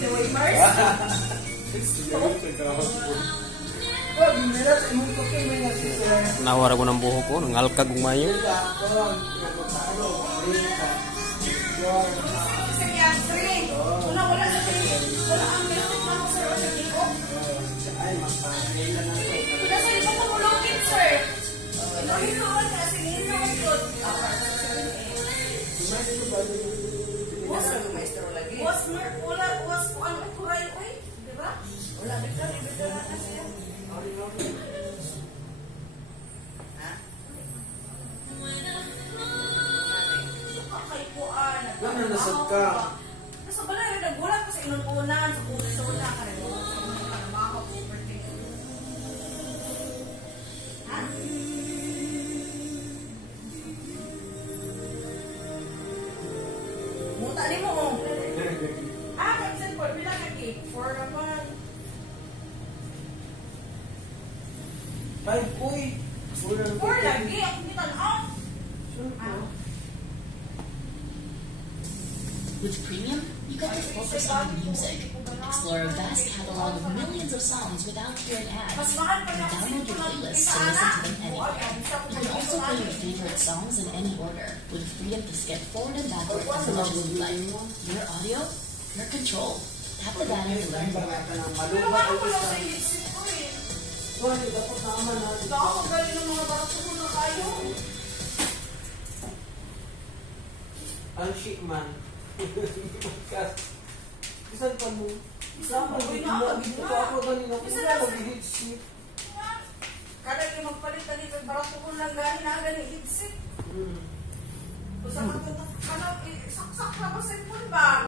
the wafers? Nawara ko ng buho ko, nangalkag umayo. Wala sa tingin. Wala ang meron na ako sir o sa tingin ko. Kasi ito pamulogin sir. Inuhinuan ka, sinihinuan yun. Was ano kuray ko eh? Diba? Wala bigla na siya. Ha? Kakaipuan. Ano nasad ka? Nasa balay, nagbulat ko sa inununan, sa puso na, kanimulan sa mga kanamakaw, superting. Ha? Muta ni mo, oh. Kapsan po, bilang na cake? 4 naman. 5, uy. 4 lagi, ako nitan-off. With Premium, you get to focus on the music. Explore a vast catalog of millions of songs without hearing ads. And download your playlist to listen to them anywhere. You can also play your favorite songs in any order, with freedom to skip forward and backward as much as you like. Your audio, your control. Tap the banner to learn more. Pero bakit wala sa isip ko eh? Ako galing ng mga barato ko na kayo. Ang shit man. Bisan pa mo. Sama mo ako ganina. Bisan na mag-headset. Kada yung magpalitan dito, barato ko lang gani na gani headset. Kung sa saksak na ba sa ba?